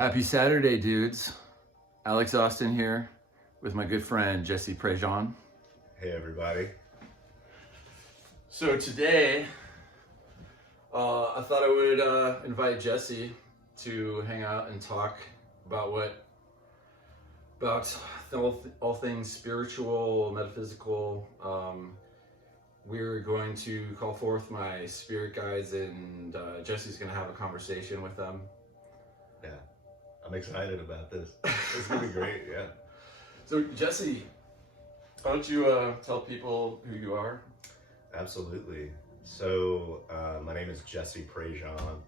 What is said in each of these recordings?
Happy Saturday, dudes. Alex Austin here with my good friend Jesse Prejean. Hey, everybody. So today, I thought I would invite Jesse to hang out and talk about all things spiritual, metaphysical. We're going to call forth my spirit guides, and Jesse's going to have a conversation with them. Yeah, I'm excited about this. It's gonna be great. Yeah. So Jesse, why don't you tell people who you are? Absolutely. So my name is Jesse Prejean.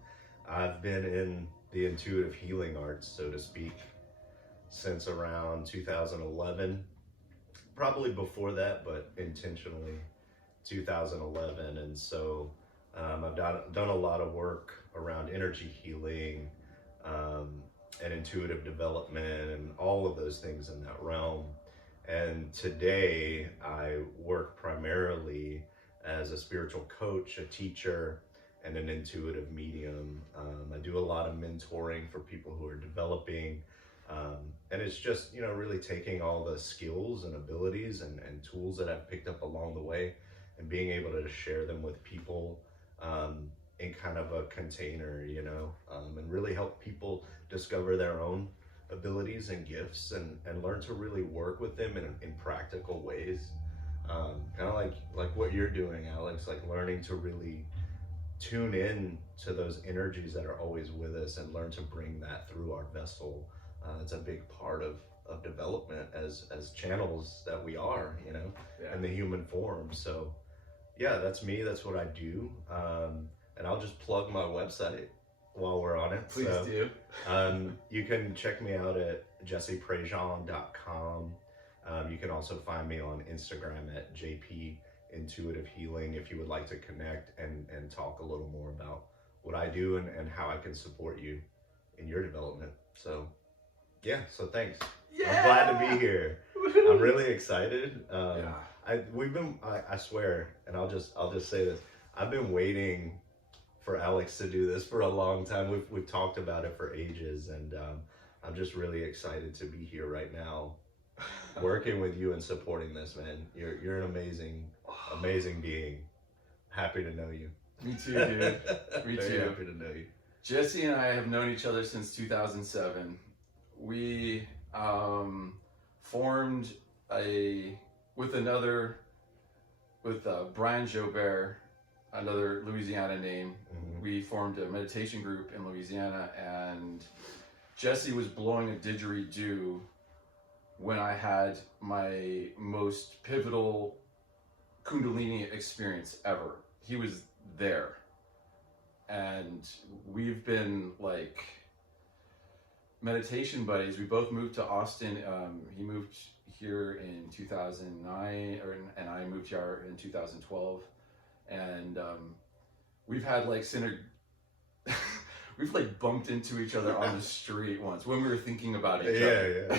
I've been in the intuitive healing arts, so to speak, since around 2011. Probably before that, but intentionally 2011. And so I've done a lot of work around energy healing, and intuitive development and all of those things in that realm. And today I work primarily as a spiritual coach, a teacher, and an intuitive medium. I do a lot of mentoring for people who are developing. And it's just, really taking all the skills and abilities and tools that I've picked up along the way and being able to share them with people in kind of a container, and really help people discover their own abilities and gifts and learn to really work with them in practical ways. Kind of like what you're doing, Alex, like learning to really tune in to those energies that are always with us and learn to bring that through our vessel. It's a big part of development as channels that we are, in the human form. So yeah, that's me. That's what I do. And I'll just plug my website while we're on it. Please do. You can check me out at jesseprejean.com. You can also find me on Instagram at JP Intuitive Healing if you would like to connect and talk a little more about what I do and how I can support you in your development. So yeah, so thanks. Yeah. I'm glad to be here. I'm really excited. Yeah. I swear, and I'll just say this. I've been waiting for Alex to do this for a long time. We've talked about it for ages, and I'm just really excited to be here right now, working with you and supporting this, man. You're an amazing being. Happy to know you. Me too, dude. Me Very too. happy to know you. Jesse and I have known each other since 2007. We formed with Brian Jobert, another Louisiana name. Mm-hmm. We formed a meditation group in Louisiana, and Jesse was blowing a didgeridoo when I had my most pivotal kundalini experience ever. He was there, and we've been like meditation buddies. We both moved to Austin. He moved here in 2009, and I moved here in 2012. And we've had like we've like bumped into each other on the street once when we were thinking about each other. Yeah.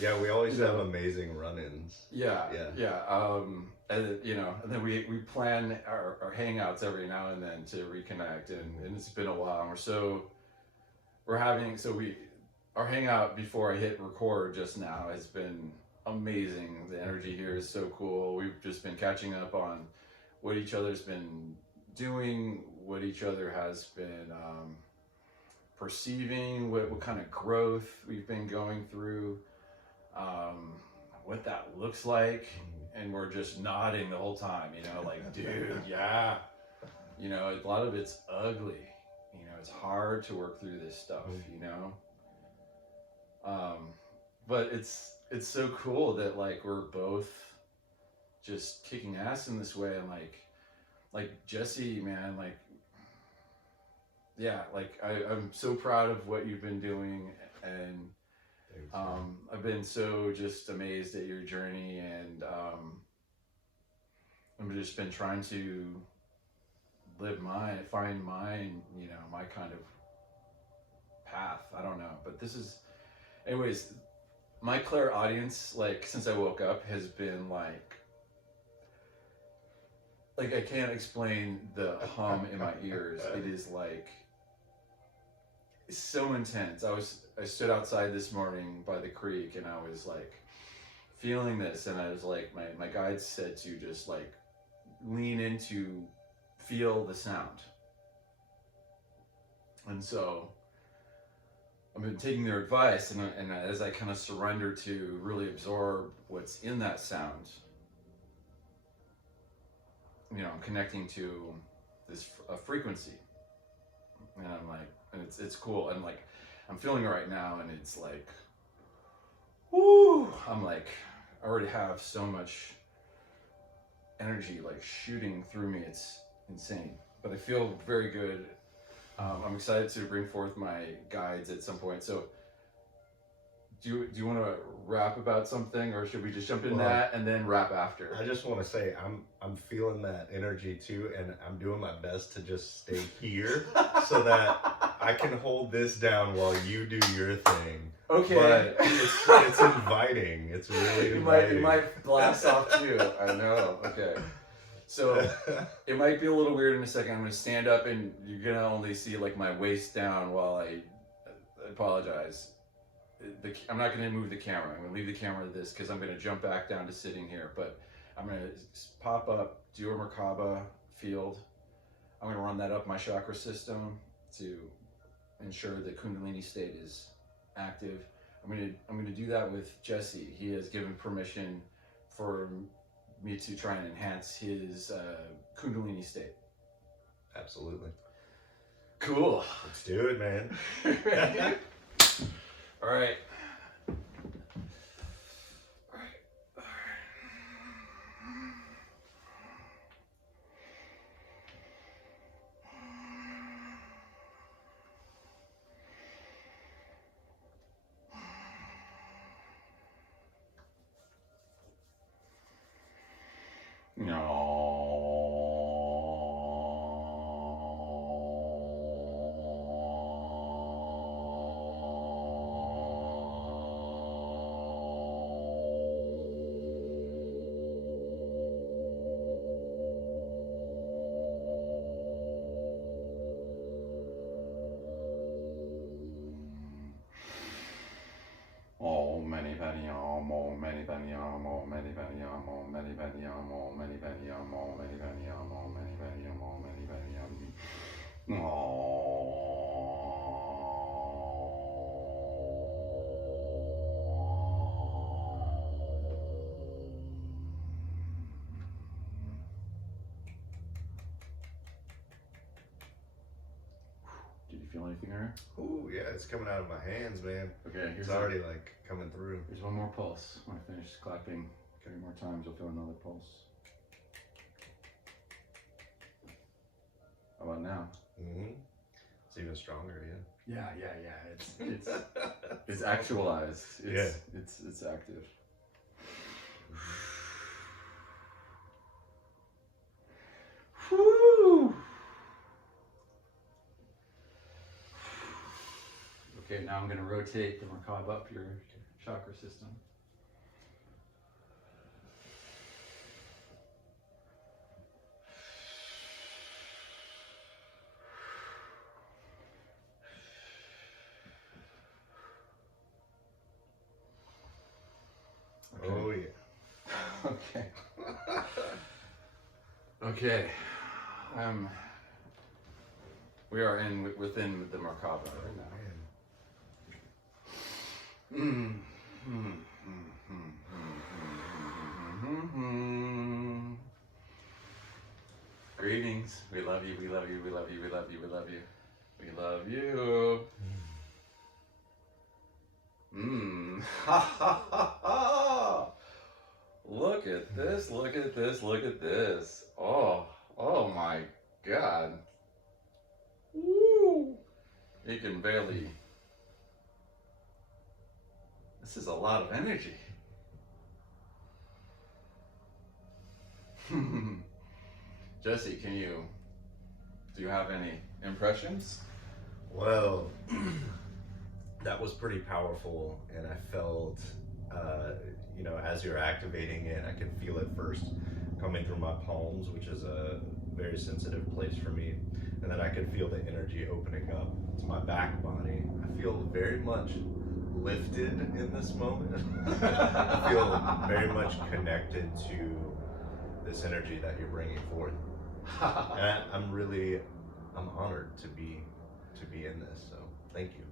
Yeah, we always have amazing run-ins. Yeah. And and then we plan our hangouts every now and then to reconnect, and it's been a while. And our hangout before I hit record just now has been amazing. The energy here is so cool. We've just been catching up on what each other's been doing, what each other has been perceiving, what kind of growth we've been going through, what that looks like. And we're just nodding the whole time, like, dude, yeah. A lot of it's ugly. It's hard to work through this stuff, but it's so cool that like we're both just kicking ass in this way, and like Jesse, man, like, yeah, like I'm so proud of what you've been doing, and I've been so just amazed at your journey, and I've just been trying to find mine, my kind of path. I don't know, but anyways, my clairaudience, like since I woke up, has been like I can't explain the hum in my ears. It is like so intense. I stood outside this morning by the creek, and I was like feeling this, and I was like, my guide said to just like lean into, feel the sound. And so I've been taking their advice, and as I kind of surrender to really absorb what's in that sound, you know, I'm connecting to this a frequency, and I'm like, and it's cool, and like I'm feeling it right now, and it's like, whoo! I'm like, I already have so much energy like shooting through me. It's insane, but I feel very good. I'm excited to bring forth my guides at some point. So do you want to rap about something, or should we just jump in that and then rap after? I just want to say I'm feeling that energy too, and I'm doing my best to just stay here so that I can hold this down while you do your thing. Okay. But it's inviting. It's really inviting. You might blast off too. I know. Okay. So it might be a little weird in a second. I'm going to stand up, and you're going to only see like my waist down while I apologize. I'm not going to move the camera. I'm going to leave the camera to this because I'm going to jump back down to sitting here. But I'm going to pop up, do a Merkaba field. I'm going to run that up my chakra system to ensure the kundalini state is active. I'm going to do that with Jesse. He has given permission for me to try and enhance his kundalini state. Absolutely. Cool. Let's do it, man. Ready? All right. Did you feel anything there? Ooh, yeah, it's coming out of my hands, man. Okay, It's already like coming through. Here's one more pulse. When I finish clapping 3 more times, you'll feel another pulse. How about now? Mm-hmm. It's even stronger, yeah. Yeah. It's actualized. It's active. Whew. Okay, now I'm going to rotate the Merkaba up your chakra system. Okay. Oh, yeah. Okay. Okay. We are within the Merkaba right now. Greetings. We love you. We love you. We love you. We love you. We love you. We love you. Ha ha ha ha. Look at this. Look at this. Look at this. Oh my God. Woo. You can barely. This is a lot of energy. Jesse, do you have any impressions? Well, that was pretty powerful, and I felt, as you're activating it, I could feel it first coming through my palms, which is a very sensitive place for me, and then I could feel the energy opening up to my back body, feel very much lifted in this moment. I feel very much connected to this energy that you're bringing forth. And I'm honored to be in this. So thank you.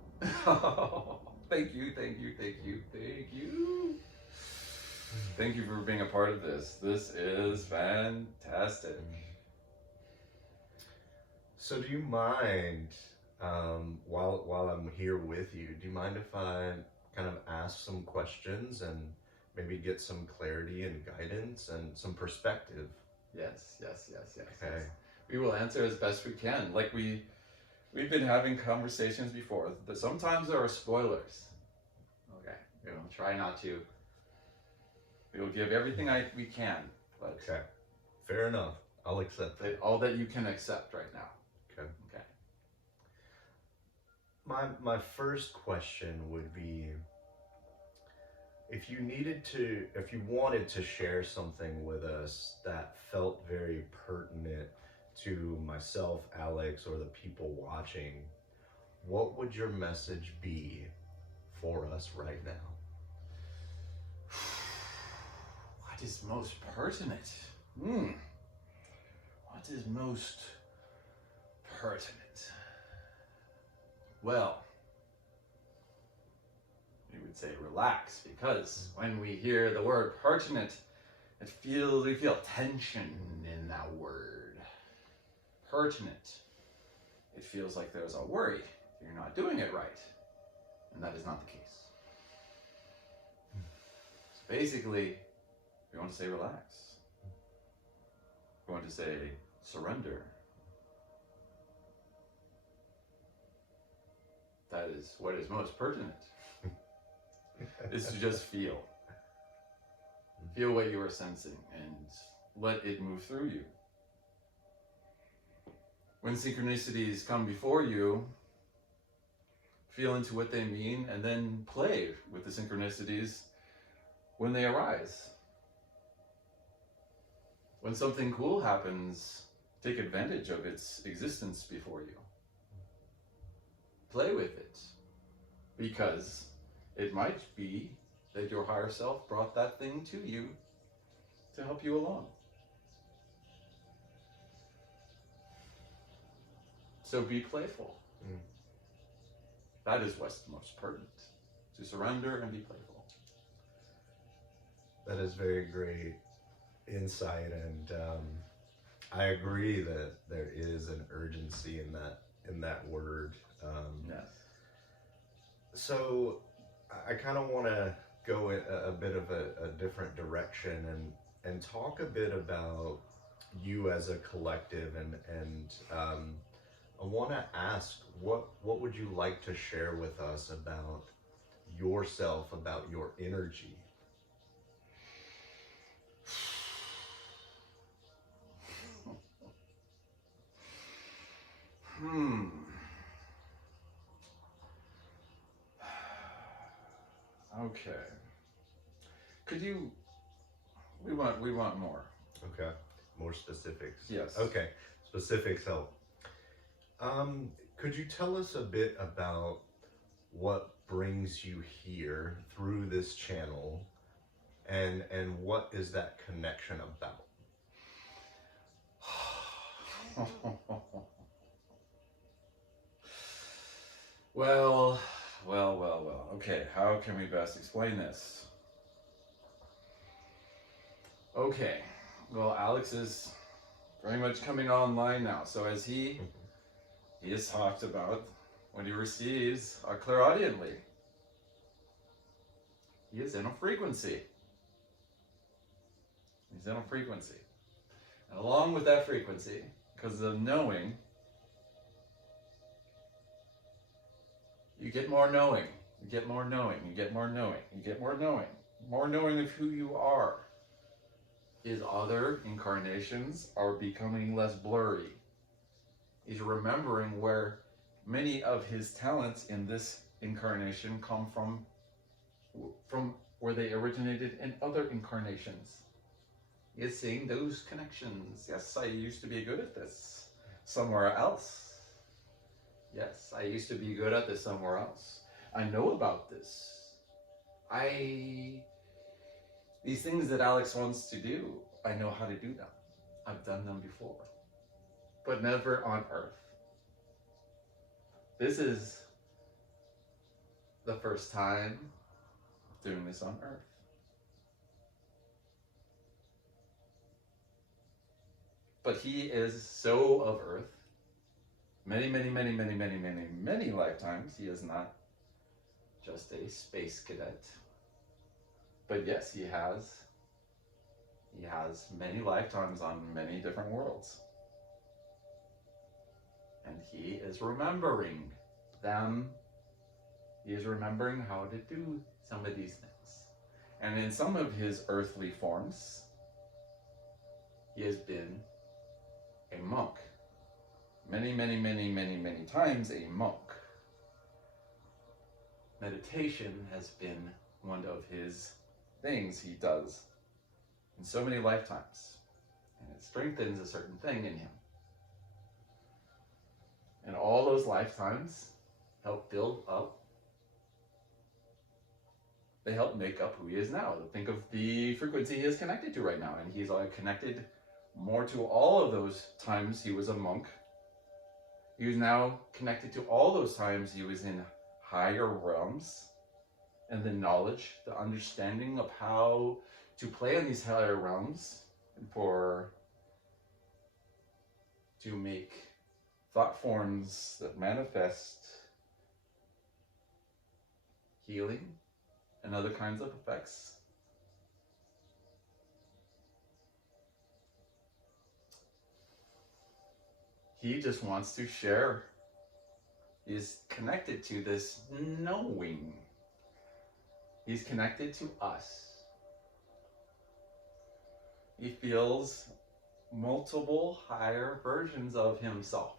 Thank you, thank you, thank you, thank you. Thank you for being a part of this. This is fantastic. So do you mind, while I'm here with you, do you mind if I kind of ask some questions and maybe get some clarity and guidance and some perspective? Yes. Okay. We will answer as best we can. Like we've been having conversations before. Sometimes there are spoilers. Okay, we will try not to. We will give everything we can, but Okay. Fair enough. I'll accept it. all that you can accept right now. Okay. Okay. My first question would be, if you wanted to share something with us that felt very pertinent to myself, Alex, or the people watching, what would your message be for us right now? What is most pertinent? What is most pertinent? Well, we would say relax, because when we hear the word pertinent, we feel tension in that word. Pertinent. It feels like there's a worry you're not doing it right, and that is not the case. So basically, we want to say relax. We want to say surrender. That is what is most pertinent. Is to just feel. Feel what you are sensing and let it move through you. When synchronicities come before you, feel into what they mean and then play with the synchronicities when they arise. When something cool happens, take advantage of its existence before you. Play with it, because it might be that your higher self brought that thing to you to help you along. So be playful. That is what's most pertinent, to surrender and be playful. That is very great insight, and I agree that there is an urgency in that word. Yes. So I kind of want to go in a bit of a different direction and talk a bit about you as a collective, and I want to ask, what would you like to share with us about yourself, about your energy? Okay. Could you? We want more. Okay. More specifics. Yes. Okay. Specifics help. Could you tell us a bit about what brings you here through this channel, and what is that connection about? Well. Okay, how can we best explain this? Okay, well, Alex is very much coming online now. So as he has talked about, when he receives clairaudiently, he is in a frequency. He's in a frequency. And along with that frequency, because of knowing, you get more knowing. You get more knowing. You get more knowing. You get more knowing. More knowing of who you are. His other incarnations are becoming less blurry. He's remembering where many of his talents in this incarnation come from where they originated in other incarnations. He is seeing those connections. Yes, I used to be good at this somewhere else. Yes, I used to be good at this somewhere else. I know about this. These things that Alex wants to do, I know how to do them. I've done them before, but never on Earth. This is the first time doing this on Earth. But he is so of Earth. Many, many, many, many, many, many, many lifetimes. He is not just a space cadet. But yes, he has many lifetimes on many different worlds. And he is remembering them. He is remembering how to do some of these things. And in some of his earthly forms, he has been a monk. Many, many, many, many, many times a monk. Meditation has been one of his things he does in so many lifetimes. And it strengthens a certain thing in him. And all those lifetimes help build up. They help make up who he is now. Think of the frequency he is connected to right now. And he's connected more to all of those times he was a monk. He was now connected to all those times he was in higher realms. And the knowledge, the understanding of how to play in these higher realms and to make thought forms that manifest healing and other kinds of effects. He just wants to share. He is connected to this knowing. He's connected to us. He feels multiple higher versions of himself.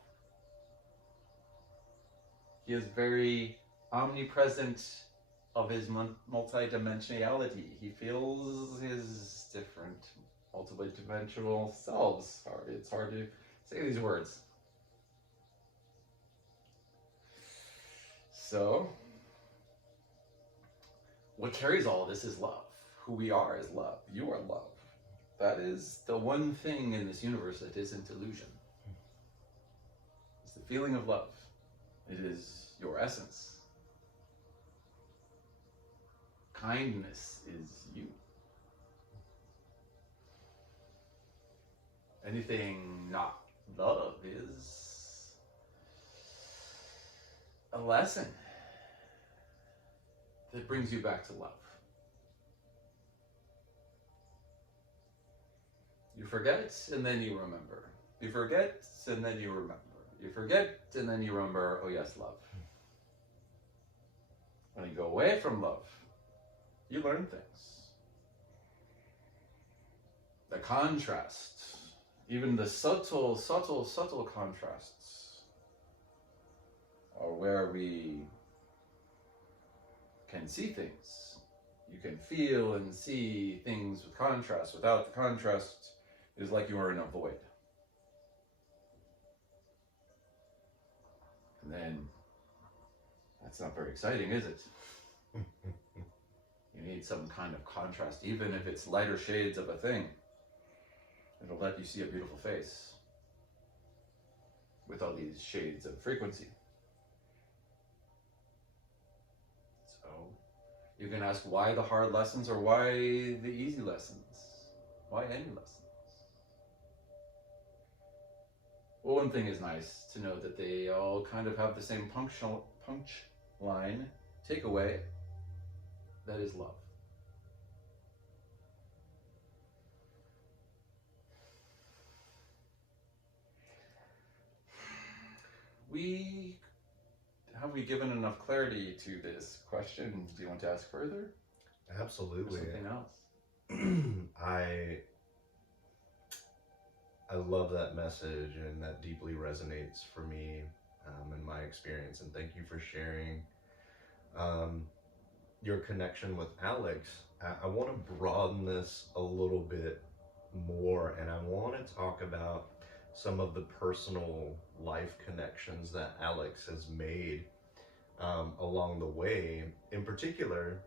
He is very omnipresent of his multidimensionality. He feels his different multidimensional selves. It's hard to say these words. So, what carries all of this is love. Who we are is love. You are love. That is the one thing in this universe that isn't illusion. It's the feeling of love. It is your essence. Kindness is you. Anything not love is a lesson that brings you back to love. You forget and then you remember. You forget and then you remember. You forget and then you remember, oh yes, love. When you go away from love, you learn things. The contrast, even the subtle contrasts are where we can see things. You can feel and see things with contrast. Without the contrast, it is like you are in a void. And then, that's not very exciting, is it? You need some kind of contrast, even if it's lighter shades of a thing. It'll let you see a beautiful face with all these shades of frequency. So, you can ask why the hard lessons or why the easy lessons? Why any lessons? Well, one thing is nice to know that they all kind of have the same punch line, takeaway, that is love. Have we given enough clarity to this question? Do you want to ask further? Absolutely. Or something else? I love that message, and that deeply resonates for me in my experience. And thank you for sharing your connection with Alex. I want to broaden this a little bit more, and I want to talk about some of the personal life connections that Alex has made along the way. In particular,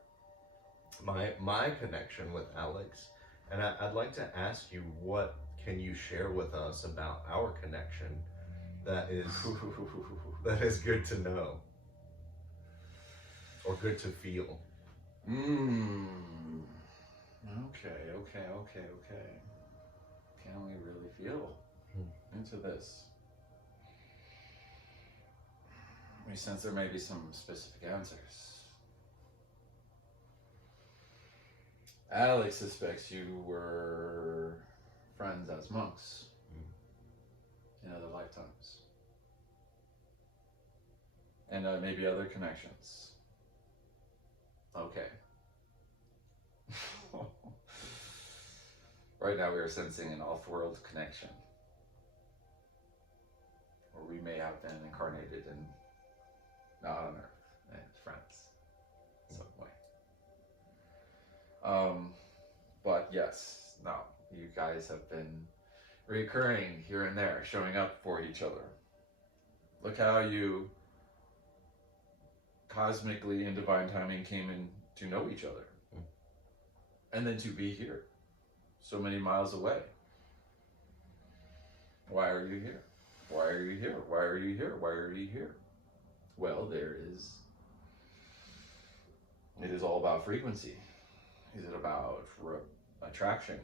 my connection with Alex, and I'd like to ask you, what can you share with us about our connection that is good to know or good to feel? Okay. Can we really feel into this? We sense there may be some specific answers. Alex suspects you were friends as monks in other lifetimes. And maybe other connections. Okay. Right now we are sensing an off-world connection. Or we may have been incarnated in, not on Earth, and friends in some way. But yes, no, you guys have been recurring here and there, showing up for each other. Look how you cosmically in divine timing came in to know each other. And then to be here, so many miles away. Why are you here? Why are you here? Why are you here? Why are you here? Well, it is all about frequency. Is it about attraction,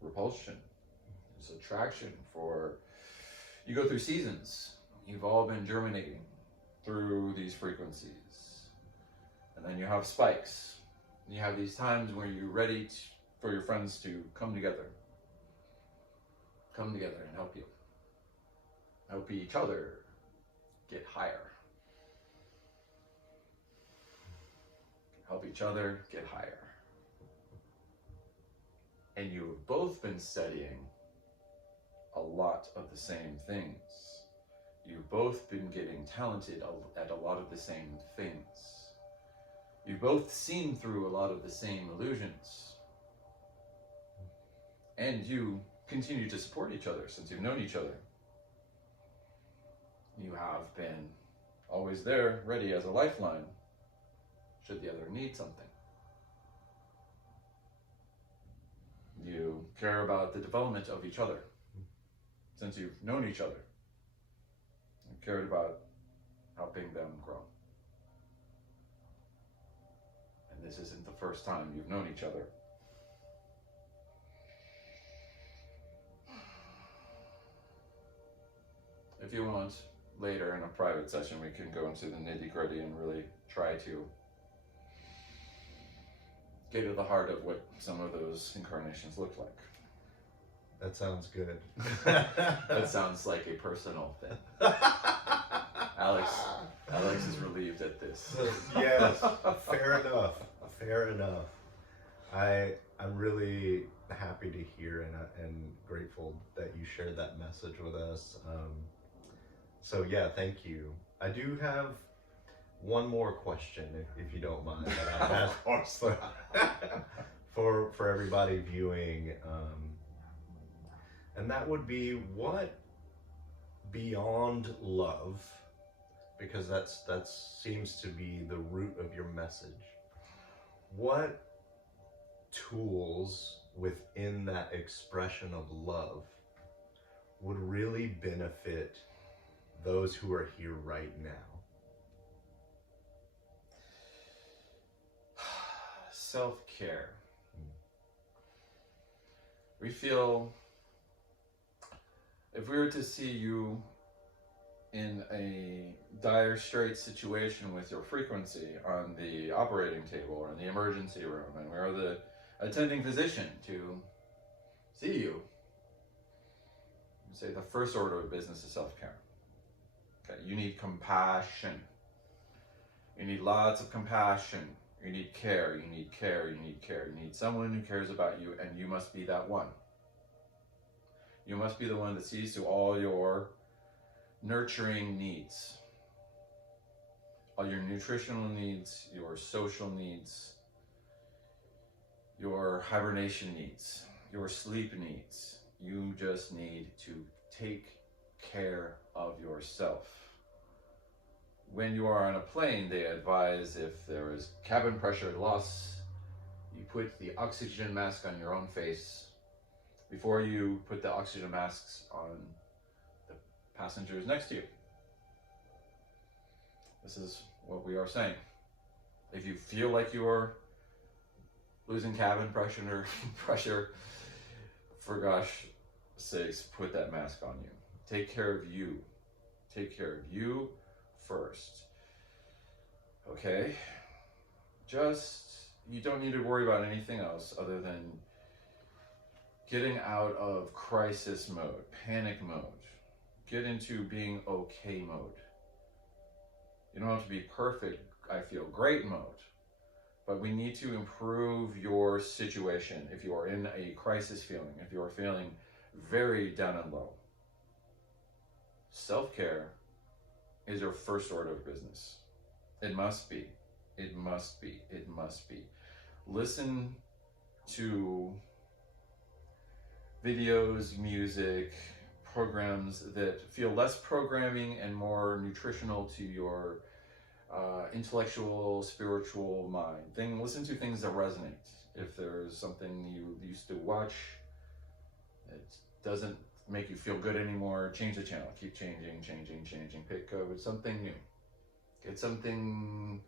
repulsion? It's attraction for, you go through seasons. You've all been germinating through these frequencies. And then you have spikes. And you have these times where you're ready for your friends to come together. Come together and help you. Help each other get higher. Help each other get higher. And you've both been studying a lot of the same things. You've both been getting talented at a lot of the same things. You've both seen through a lot of the same illusions. And you continue to support each other since you've known each other. You have been always there, ready as a lifeline, should the other need something. You care about the development of each other since you've known each other. You cared about helping them grow. And this isn't the first time you've known each other. If you want, later in a private session, we can go into the nitty-gritty and really try to get to the heart of what some of those incarnations look like. That sounds good. That sounds like a personal thing. Alex is relieved at this. Yes, fair enough. Fair enough. I'm really happy to hear and grateful that you shared that message with us. So yeah, thank you. I do have one more question, if you don't mind, that I have Of course. for everybody viewing, and that would be, what beyond love, because that seems to be the root of your message. What tools within that expression of love would really benefit those who are here right now? Self-care. We feel, if we were to see you in a dire straight situation with your frequency on the operating table or in the emergency room, and we are the attending physician to see you, say the first order of business is self-care. Okay, you need compassion. You need lots of compassion. You need care, you need care, you need care. You need someone who cares about you, and you must be that one. You must be the one that sees to all your nurturing needs, all your nutritional needs, your social needs, your hibernation needs, your sleep needs. You just need to take care of yourself. When you are on a plane, they advise if there is cabin pressure loss, you put the oxygen mask on your own face before you put the oxygen masks on the passengers next to you. This is what we are saying. If you feel like you're losing cabin pressure, for gosh sakes, put that mask on you. Take care of you. Take care of you first. Okay? You don't need to worry about anything else other than getting out of crisis mode, panic mode. Get into being okay mode. You don't have to be perfect, I feel great mode. But we need to improve your situation if you are in a crisis feeling, if you are feeling very down and low. Self-care is your first order of business. It must be. It must be. It must be. Listen to videos, music, programs that feel less programming and more nutritional to your intellectual, spiritual mind. Listen to things that resonate. If there's something you used to watch, it doesn't make you feel good anymore, change the channel. Keep changing. Pick something new. Get something,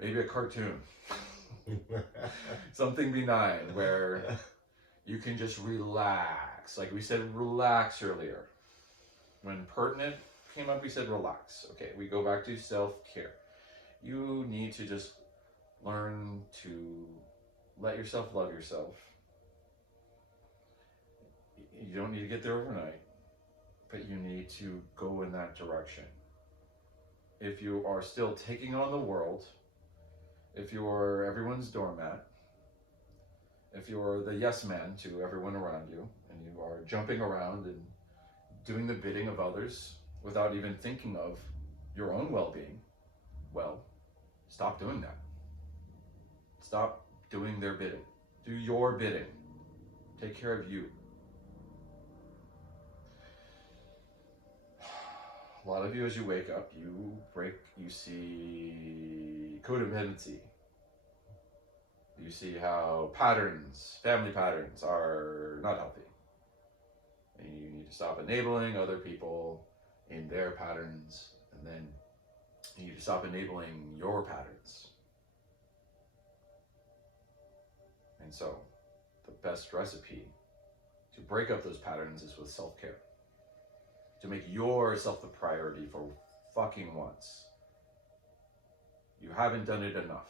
maybe a cartoon. Something benign where you can just relax. Like we said, relax earlier. When pertinent came up, we said relax. Okay, we go back to self-care. You need to just learn to let yourself love yourself. You don't need to get there overnight, but you need to go in that direction. If you are still taking on the world, if you're everyone's doormat, if you're the yes man to everyone around you, and you are jumping around and doing the bidding of others without even thinking of your own well-being, well, stop doing that. Stop doing their bidding. Do your bidding. Take care of you. A lot of you, as you wake up, you see codependency. You see how family patterns are not healthy. And you need to stop enabling other people in their patterns, and then you need to stop enabling your patterns. And so, the best recipe to break up those patterns is with self-care. To make yourself the priority for fucking once. You haven't done it enough.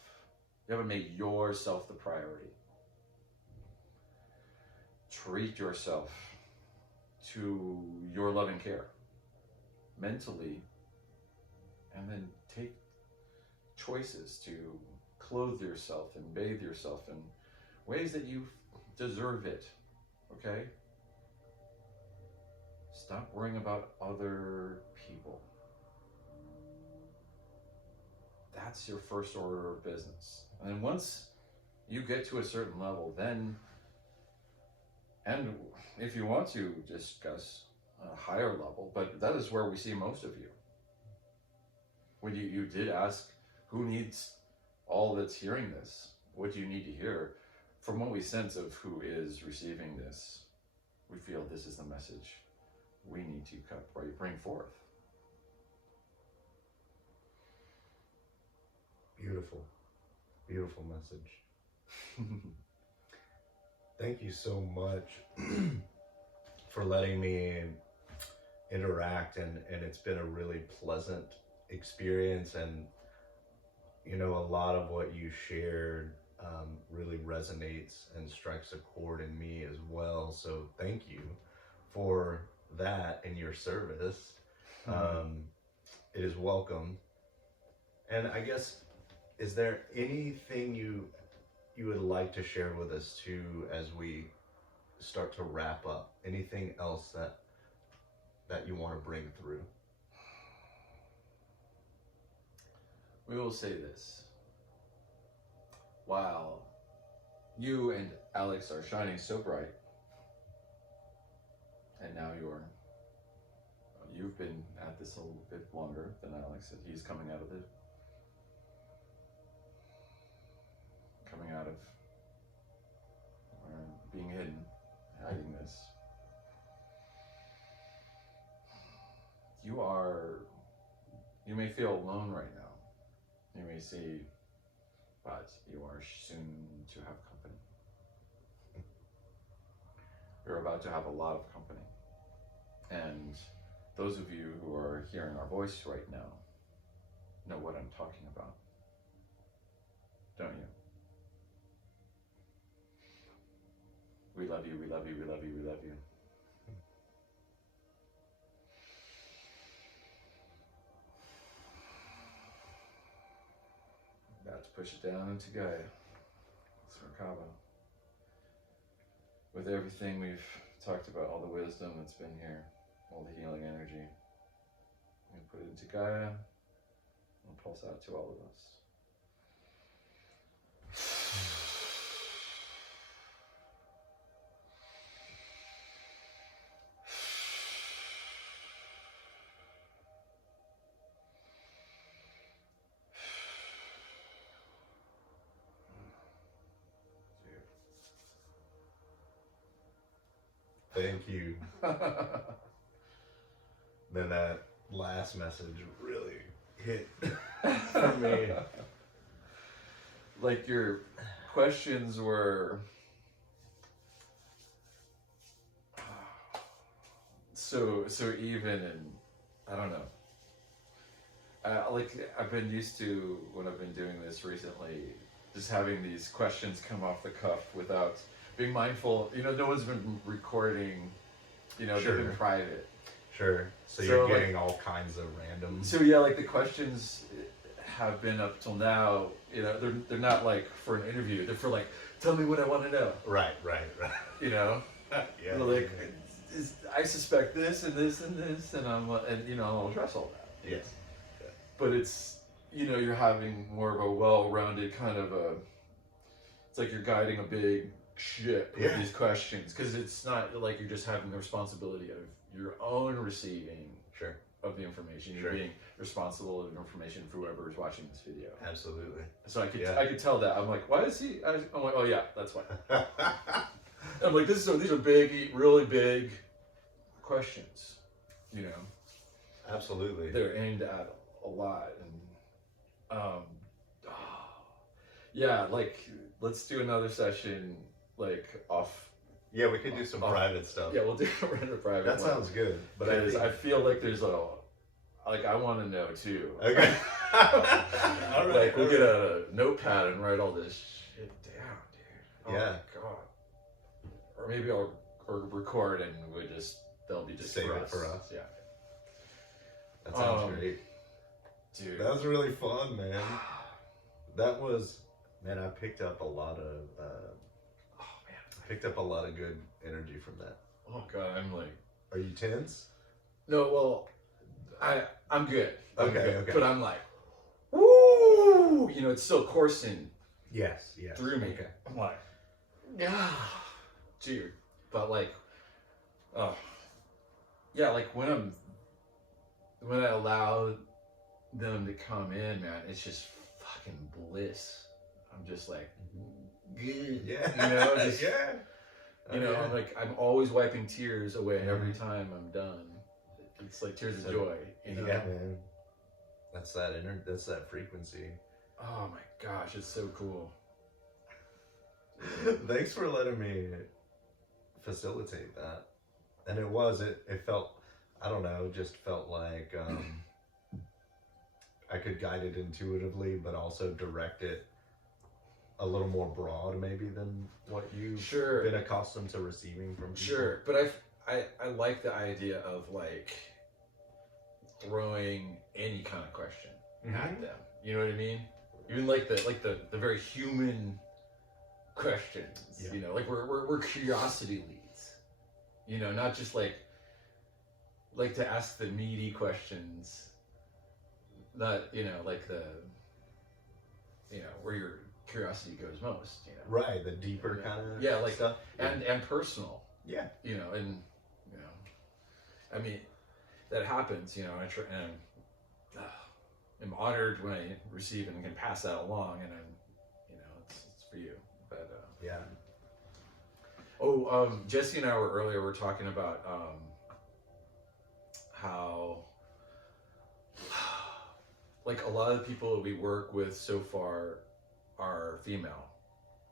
You haven't made yourself the priority. Treat yourself to your loving care, mentally, and then take choices to clothe yourself and bathe yourself in ways that you deserve it, okay? Stop worrying about other people. That's your first order of business. And once you get to a certain level, then, and if you want to discuss a higher level, but that is where we see most of you. When you did ask, who needs all that's hearing this? What do you need to hear? From what we sense of who is receiving this, we feel this is the message we need to bring forth. Beautiful, beautiful message. Thank you so much for letting me interact, and it's been a really pleasant experience, and you know, a lot of what you shared really resonates and strikes a chord in me as well, so thank you for that in your service. It is welcome. And I guess, is there anything you would like to share with us too as we start to wrap up? Anything else that you want to bring through? We will say this. While you and Alex are shining so bright, and now you're you've been at this a little bit longer than Alex. He's coming out of being hidden, hiding this. You may feel alone right now. You may see, but you are soon to have company. You're about to have a lot of company. And those of you who are hearing our voice right now know what I'm talking about. Don't you? We love you, we love you, we love you, we love you. About to push it down into Gaia. It's Merkaba. With everything we've talked about, all the wisdom that's been here, all the healing energy, we put it into Gaia and pulse out to all of us. Thank you. Then that last message really hit for me. Like your questions were so even, and I don't know. Like I've been used to when I've been doing this recently, just having these questions come off the cuff without being mindful. You know, no one's been recording. You know, Sure. they've been private. Sure. So So, you're like- getting all kinds of random. So yeah, like the questions have been up till now. You know, they're not like for an interview. They're for like, tell me what I want to know. Right. You know, Yeah. They're like, I suspect this and this and this, and you know, I'll address all that. Yes. But it's, you know, you're having more of a well-rounded kind of it's like you're guiding a big ship with these questions, because it's not like you're just having the responsibility of your own receiving Sure. of the information. You're Sure. being responsible of the information for whoever is watching this video. Absolutely. So I could Yeah. I could tell that. I'm like, why is he? I'm like, oh yeah, that's why. I'm like, these are big, really big questions. You know, Absolutely. they're aimed at a lot, and yeah, like let's do another session like off. Yeah, we could do some private stuff. Yeah, we'll do a random private. That one. sounds good. But I feel like there's like I want to know too. Okay. All right. Like we'll get a notepad and write all this shit down, dude. Oh Yeah. my god. Or maybe I'll record and they'll be just Save for it us. for us. Yeah. That sounds great. Dude. That was really fun, man. That was, man. I picked up a lot of. Picked up a lot of good energy from that. Oh god, I'm like. Are you tense? No, well, I'm good. Okay. But I'm like, woo! You know, it's still coursing Yes. through me. Okay. I'm like, yeah, dude. But like, yeah, like when I allow them to come in, man, it's just fucking bliss. I'm just like, good. Yeah. You know, just, yeah. You know, I'm like, I'm always wiping tears away every time I'm done. It's like tears of joy. You know? Yeah, man. That's that frequency. Oh my gosh, it's so cool. Thanks for letting me facilitate that. And it felt, I don't know, just felt like I could guide it intuitively, but also direct it a little more broad maybe than what you've been accustomed to receiving from people. Sure, but I like the idea of like throwing any kind of question at them. You know what I mean? Even like the very human questions. Yeah. You know, like we're curiosity leads. You know, not just like to ask the meaty questions. Not, you know, like where your curiosity goes most. You know, Right, the deeper kind of like stuff. and personal. Yeah. You know, and you know, I mean, that happens, you know. I try and I'm honored when I receive it and can pass that along, and I'm, you know, it's for you. But Yeah. Jesse and I were earlier. We're talking about how like a lot of the people that we work with so far are female,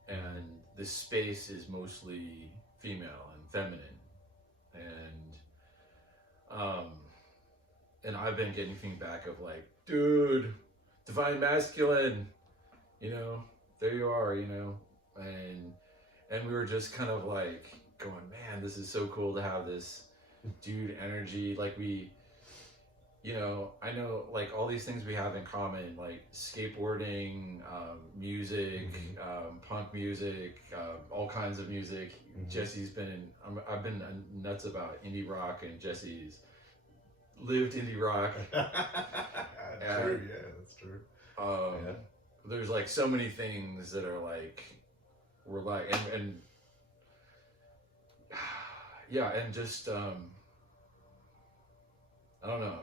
and this space is mostly female and feminine, and I've been getting feedback of like, dude, divine masculine, you know, there you are, you know, and we were just kind of like going, man, this is so cool to have this dude energy. Like we, you know, I know like all these things we have in common, like skateboarding, music, punk music, all kinds of music. Jesse's been I've been nuts about indie rock, and Jesse's lived indie rock. True, yeah, that's true. There's like so many things that are like, we're like, and yeah, and just I don't know.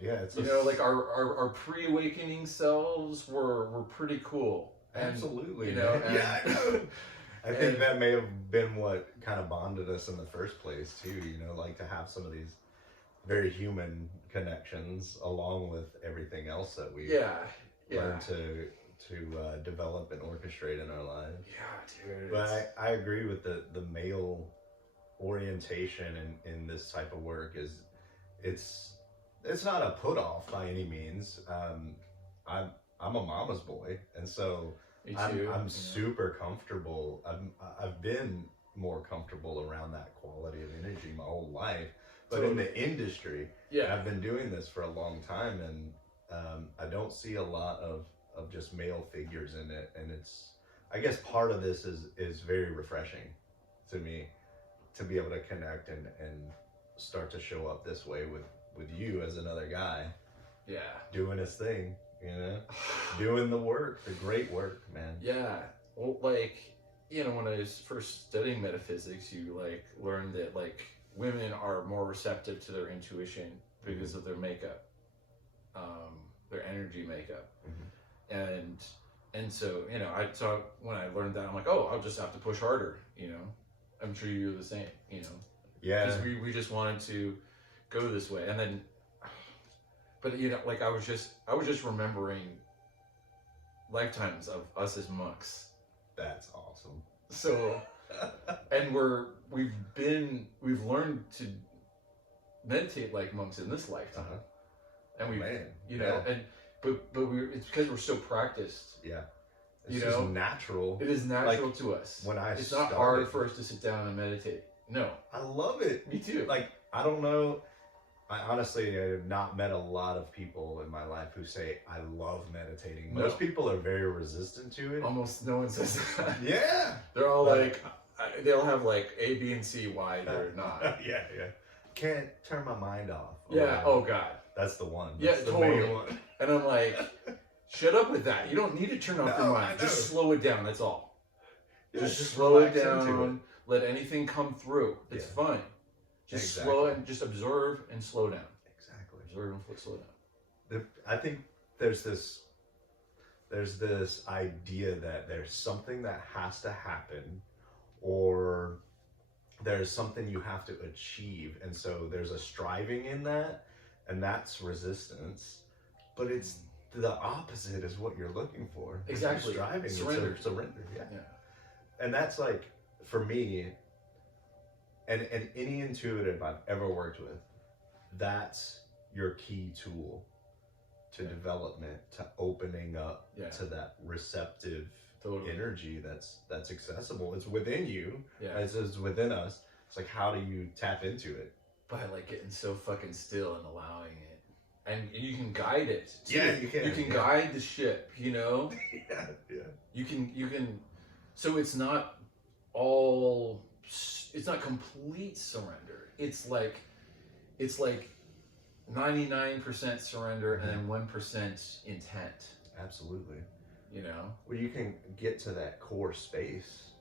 Yeah, it's you know, like our pre-awakening selves were pretty cool. Absolutely, you know. Yeah, I know. I think that may have been what kind of bonded us in the first place too. You know, like to have some of these very human connections along with everything else that we learned to develop and orchestrate in our lives. Yeah, dude. But I agree with the male orientation in this type of work is it's not a put off by any means. I'm a mama's boy, and so I'm super comfortable. I've been more comfortable around that quality of energy my whole life. But in the industry, I've been doing this for a long time, and I don't see a lot of just male figures in it. And it's, I guess part of this is very refreshing to me to be able to connect and start to show up this way with you as another guy. Yeah. Doing his thing, you know? Doing the work, the great work, man. Yeah. Well, like, you know, when I was first studying metaphysics, you like learned that like women are more receptive to their intuition because of their makeup, their energy makeup. And so, you know, when I learned that, I'm like, oh, I'll just have to push harder, you know? I'm sure you're the same, you know? Yeah. Because we just wanted to go this way. And then, but you know, like I was just remembering lifetimes of us as monks. That's awesome. So, and we've learned to meditate like monks in this lifetime. And you know, and but it's because we're so practiced. Yeah. It's just natural. It is natural to us. It's not hard for us to sit down and meditate. No. I love it. Me too. Like, I don't know. I honestly have not met a lot of people in my life who say, I love meditating. No. Most people are very resistant to it. Almost no one says that. Yeah. They're all like, they'll have like A, B, and C why they're not. Yeah. Can't turn my mind off. Yeah. Oh, God. That's the one. That's the totally. main one. And I'm like, shut up with that. You don't need to turn off your mind. Just slow it down. That's all. Just slow it down. Let anything come through. It's fine. Just slow it and just observe and slow down. Exactly. Observe and slow down. I think there's this idea that there's something that has to happen, or there's something you have to achieve, and so there's a striving in that, and that's resistance. But it's the opposite is what you're looking for. Exactly. Striving. Surrender. Surrender. Yeah. And that's like, for me, and any intuitive I've ever worked with, that's your key tool to development, to opening up to that receptive energy that's accessible. It's within you. Yeah. It's within us. It's like, how do you tap into it? By like getting so fucking still and allowing it. And you can guide it too. Yeah, you can. You can guide the ship, you know? Yeah. You can, so it's not complete surrender. It's like 99% surrender and then 1% intent. Absolutely. You know? Well, you can get to that core space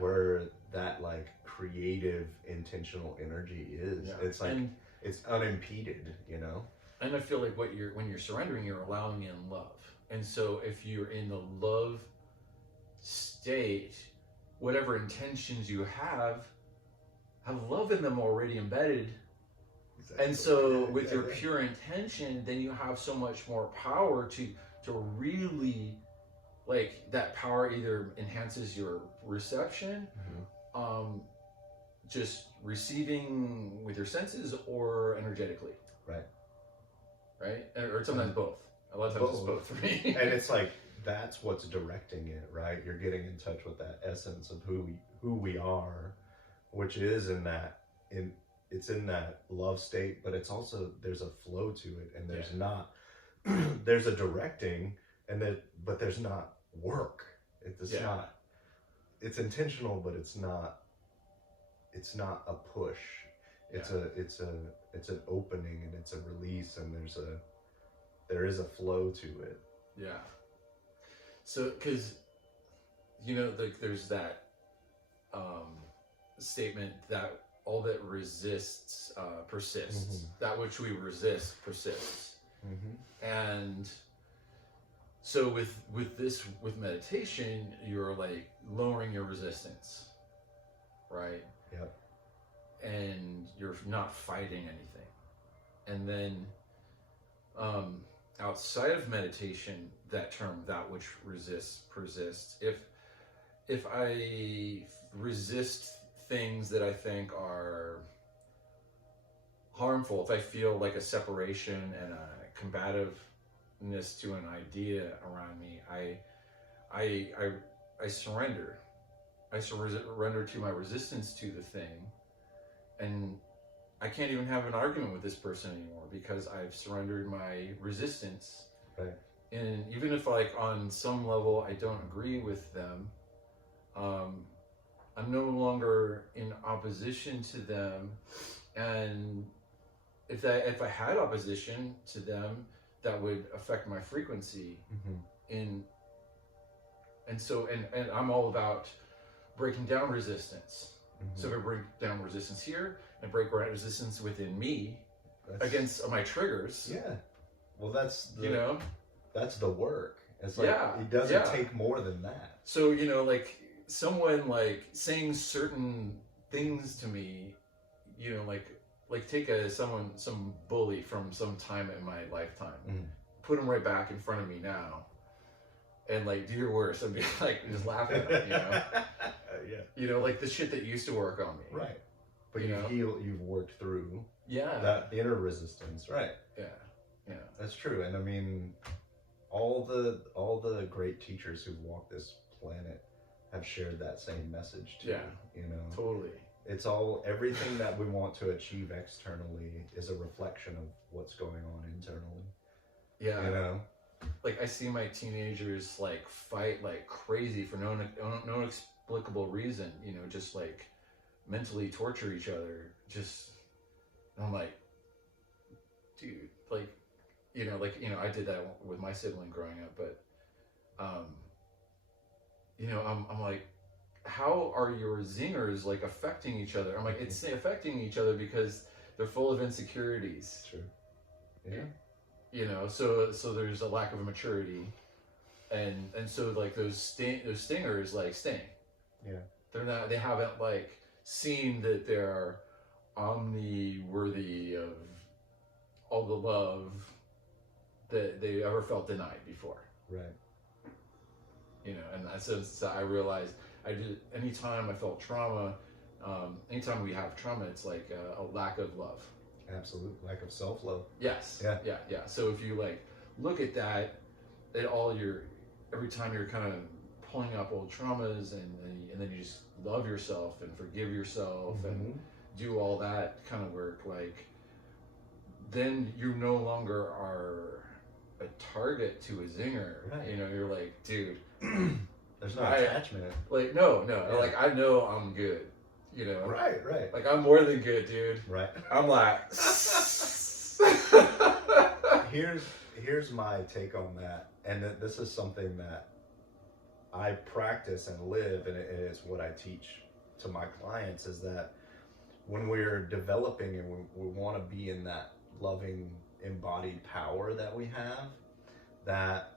where that like creative, intentional energy is. It's like, it's unimpeded, you know. And I feel like when you're surrendering, you're allowing in love. And so if you're in the love state, whatever intentions you have love in them already embedded. Exactly. And so with your pure intention, then you have so much more power to really, like, that power either enhances your reception, just receiving with your senses, or energetically. Right? Or sometimes both. A lot of times it's both for me. And it's like, that's what's directing it, right? You're getting in touch with that essence of who we are, which is in that love state, but it's also, there's a flow to it, and there's not there's a directing, but there's not work. It's not, it's intentional, but it's not a push. It's an opening, and it's a release, and there is a flow to it. Yeah. So, because, like, there's that statement that all that resists persists. That which we resist persists. And so with meditation, you're like lowering your resistance, right? Yep. And you're not fighting anything. And then outside of meditation, that term, that which resists persists. If I resist things that I think are harmful, if I feel like a separation and a combativeness to an idea around me, I surrender. I surrender to my resistance to the thing, and I can't even have an argument with this person anymore because I've surrendered my resistance. Right. And even if, like, on some level I don't agree with them, I'm no longer in opposition to them. And if I had opposition to them, that would affect my frequency. And I'm all about breaking down resistance. So if I break down resistance here and break resistance within me against my triggers. Yeah. Well, that's the work. It's like, it doesn't take more than that. So, like, someone, like, saying certain things to me, like take some bully from some time in my lifetime, put him right back in front of me now, and, like, do your worst and be like, just laughing at him, Yeah. Like the shit that used to work on me. Right. But you've worked through that inner resistance, right? Yeah. That's true. And I mean, all the great teachers who've walked this planet have shared that same message too. Yeah. Totally. It's everything that we want to achieve externally is a reflection of what's going on internally. Yeah. Like, I see my teenagers, like, fight like crazy for no inexplicable reason, just, like, mentally torture each other. And I'm like, dude, like, I did that with my sibling growing up, but, I'm like, how are your zingers, like, affecting each other? I'm like, it's affecting each other because they're full of insecurities. True. Yeah. So there's a lack of maturity, and so, like, those stingers, like, sting. Yeah. They haven't, like, seen that they're worthy of all the love that they ever felt denied before. Right. And so I realized anytime I felt trauma, anytime we have trauma, it's like a lack of love. Absolute lack of self-love. Yes. Yeah. So if you, like, look at that, every time you're kind of pulling up old traumas, and then you just love yourself and forgive yourself and do all that kind of work, like, then you no longer are a target to a zinger. Right. You're like, dude, there's no attachment. Like, no. Yeah. Like, I know I'm good. Right. Like, I'm more than good, dude. Right. I'm like, here's my take on that, and this is something that I practice and live, and it's what I teach to my clients, is that when we're developing and we want to be in that loving embodied power that we have, that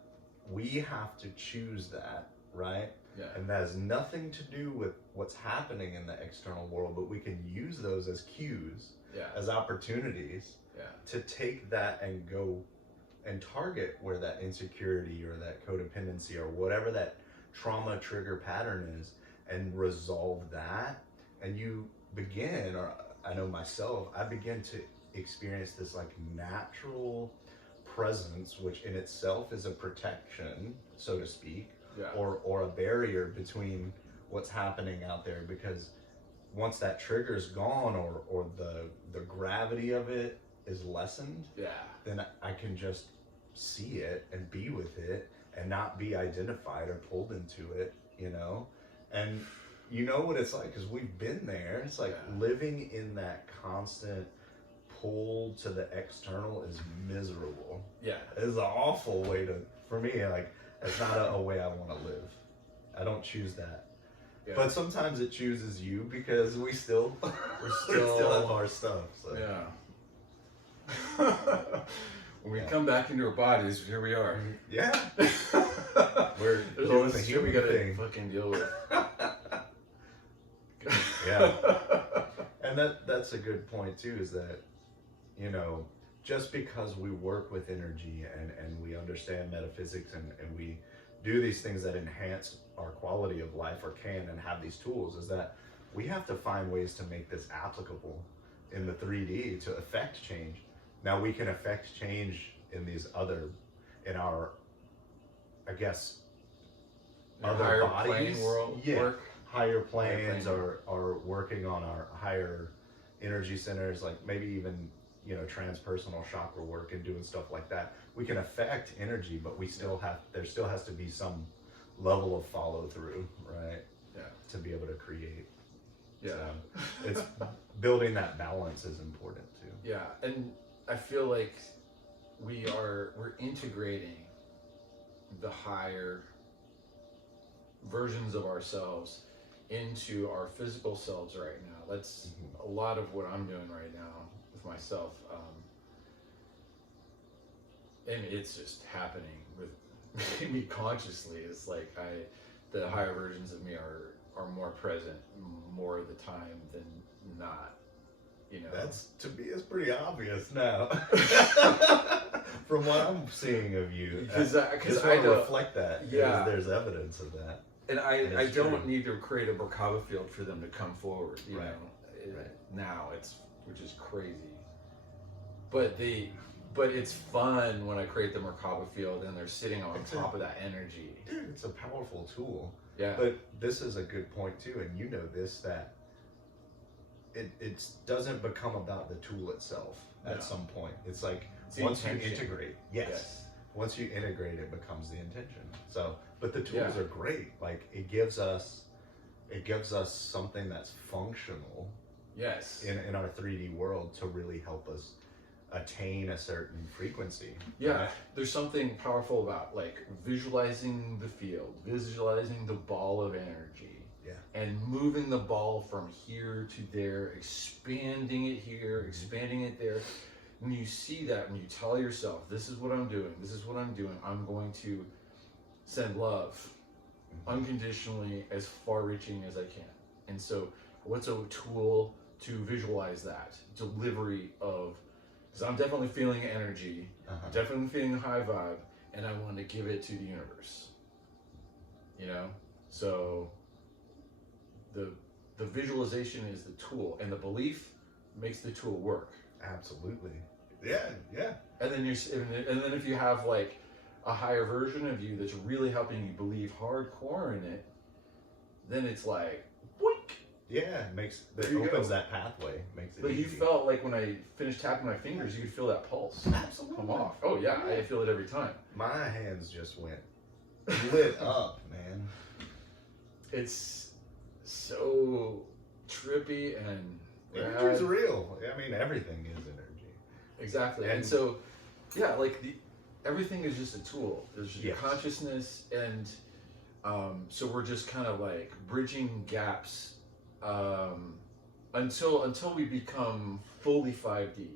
we have to choose that, right? Yeah. And that has nothing to do with what's happening in the external world, but we can use those as cues, as opportunities to take that and go and target where that insecurity or that codependency or whatever that trauma trigger pattern is, and resolve that. And you begin, or I know myself, I begin to experience this like natural presence, which in itself is a protection, so to speak, or a barrier between what's happening out there. Because once that trigger is gone, or the gravity of it is lessened, then I can just see it and be with it and not be identified or pulled into it, you know? And you know what it's like, because we've been there. It's like living in that constant pull to the external is miserable. It's an awful way to, for me, like, it's not a way I want to live. I don't choose that. But sometimes it chooses you, because we still have our stuff. So. When we come back into our bodies, here we are. We're There's doing all the this shit we human gotta thing. fucking deal with. And that's a good point too, is that, you know, just because we work with energy and we understand metaphysics and we do these things that enhance our quality of life, or can, and have these tools, is that we have to find ways to make this applicable in the 3D to affect change. Now we can affect change in these other, in our, I guess, other higher bodies, plane world work. Higher planes are working on our higher energy centers, like maybe even, you know, transpersonal chakra work and doing stuff like that. We can affect energy, but we still there still has to be some level of follow through, right? To be able to create. So it's building that balance is important too. And I feel like we're integrating the higher versions of ourselves into our physical selves right now. That's a lot of what I'm doing right now with myself. And it's just happening with me consciously. It's like the higher versions of me are more present more of the time than not. You know, that's, to me, it's pretty obvious now. From what I'm seeing of you, because I reflect that. There's evidence of that. And I don't need to create a Merkaba field for them to come forward. You know, now which is crazy. But it's fun when I create the Merkaba field and they're sitting on top of that energy. Dude, it's a powerful tool. Yeah. But this is a good point too, and you know this, that it doesn't become about the tool itself at some point. It's like once you integrate, once you integrate, it becomes the intention. So, but the tools are great. Like it gives us something that's functional. In our 3D world to really help us attain a certain frequency. Right? There's something powerful about like visualizing the field, visualizing the ball of energy. And moving the ball from here to there, expanding it here, expanding it there. When you see that, when you tell yourself, this is what I'm doing, this is what I'm doing, I'm going to send love unconditionally, as far reaching as I can. And so what's a tool to visualize that? Delivery of, because I'm definitely feeling energy, definitely feeling a high vibe, and I want to give it to the universe. You know? So the visualization is the tool, and the belief makes the tool work. Absolutely. And then if you have like a higher version of you that's really helping you believe hardcore in it, then it's like boink. It opens that pathway, makes it But easy. you felt like when I finished tapping my fingers, you could feel that pulse come off. Oh yeah, I feel it every time. My hands just went lit up, man. It's so trippy, and energy's real. I mean, everything is energy. Exactly. And so, like everything is just a tool. There's just consciousness, and so we're just kind of like bridging gaps until we become fully 5D,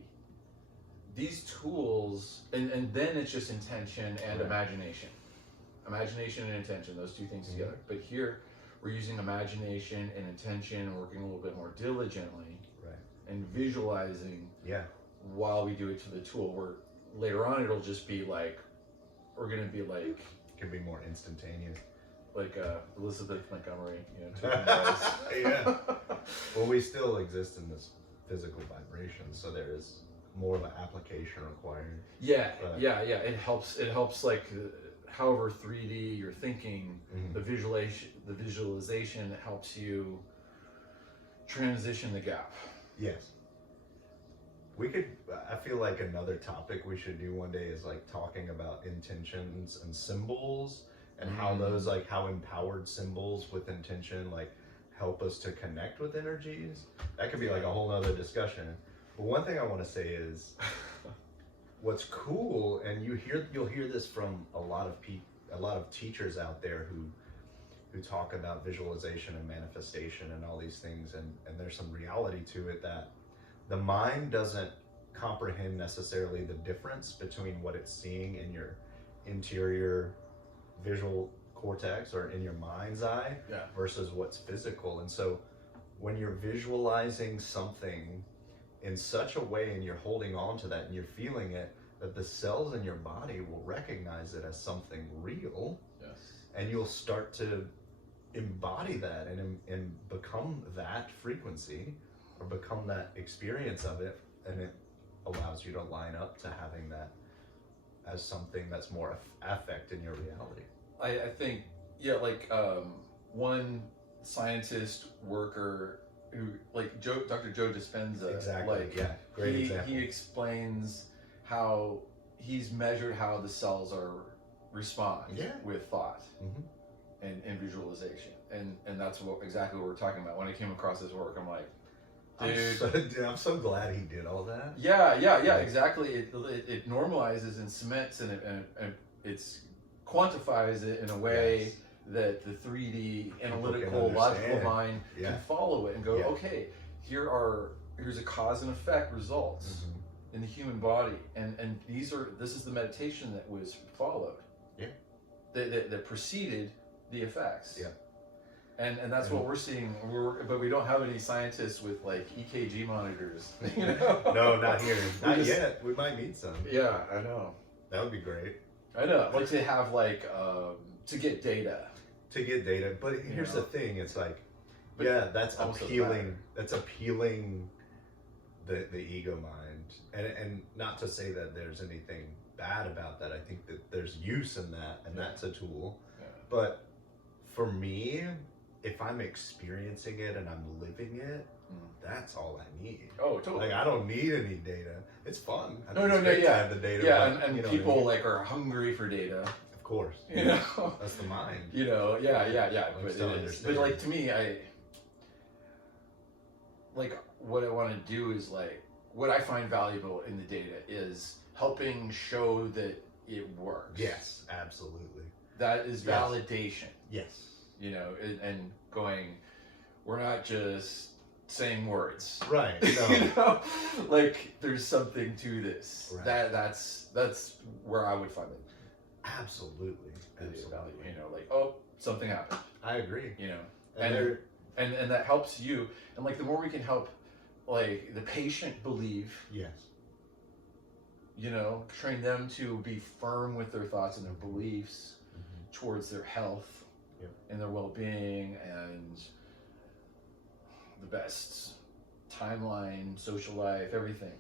these tools, and then it's just intention and imagination. Imagination and intention, those two things together. But here, we're using imagination and intention, working a little bit more diligently, and visualizing while we do it to the tool. Where later on, it'll just be like, we're going to be like... It can be more instantaneous. Like Elizabeth Montgomery, taking notes. Yeah. Well, we still exist in this physical vibration, so there is more of an application required. Yeah. It helps like however 3D you're thinking, the visualization helps you transition the gap. Yes. We could, I feel like another topic we should do one day is like talking about intentions and symbols, and how those, like how empowered symbols with intention like help us to connect with energies. That could be like a whole nother discussion. But one thing I want to say is what's cool, and you'll hear this from a lot of teachers out there who talk about visualization and manifestation and all these things, and there's some reality to it, that the mind doesn't comprehend necessarily the difference between what it's seeing in your interior visual cortex or in your mind's eye versus what's physical. And so when you're visualizing something in such a way and you're holding on to that and you're feeling it, that the cells in your body will recognize it as something real, and you'll start to embody that and become that frequency or become that experience of it, and it allows you to line up to having that as something that's more affect in your reality. I think, like one scientist worker who, like Dr. Joe Dispenza, great example. He explains how he's measured how the cells respond with thought and visualization, and that's exactly what we're talking about. When I came across his work, I'm like, dude, I'm so glad he did all that. Yeah, exactly. It normalizes and cements, and it's quantifies it in a way that the 3D analytical logical mind can follow it and go, okay, here's a cause and effect results in the human body, and this is the meditation that was followed, that preceded the effects. And that's what we're seeing. But we don't have any scientists with like EKG monitors. No, not here. Not yet. We might need some. Yeah, I know. That would be great. I know. Like to have like to get data. But here's the thing. It's like, that's appealing. That's appealing the ego mind, and not to say that there's anything bad about that. I think that there's use in that, and that's a tool. But for me, if I'm experiencing it and I'm living it, that's all I need. Oh, totally. Like, I don't need any data. It's fun. No, yeah. The data, yeah, and people like are hungry for data. Of course. That's the mind. Yeah. But like to me, what I want to do is like, what I find valuable in the data is helping show that it works. Yes, absolutely. That is validation. Yes. And going, we're not just saying words. Right. No. Like there's something to this. Right. That's where I would find it. Absolutely. Like, oh, something happened. I agree. And that helps you. And like the more we can help like the patient believe. Yes. Train them to be firm with their thoughts and their beliefs towards their health and their well-being and the best timeline, social life, everything,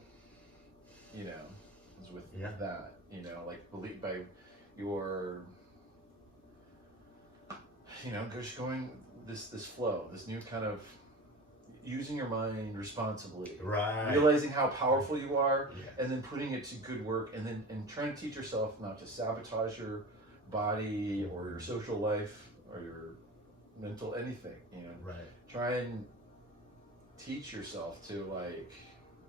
is with that, like believe by your, just going this flow, this new kind of using your mind responsibly, realizing how powerful you are, and then putting it to good work, and trying to teach yourself not to sabotage your body or your social life or your mental anything. Try and teach yourself to like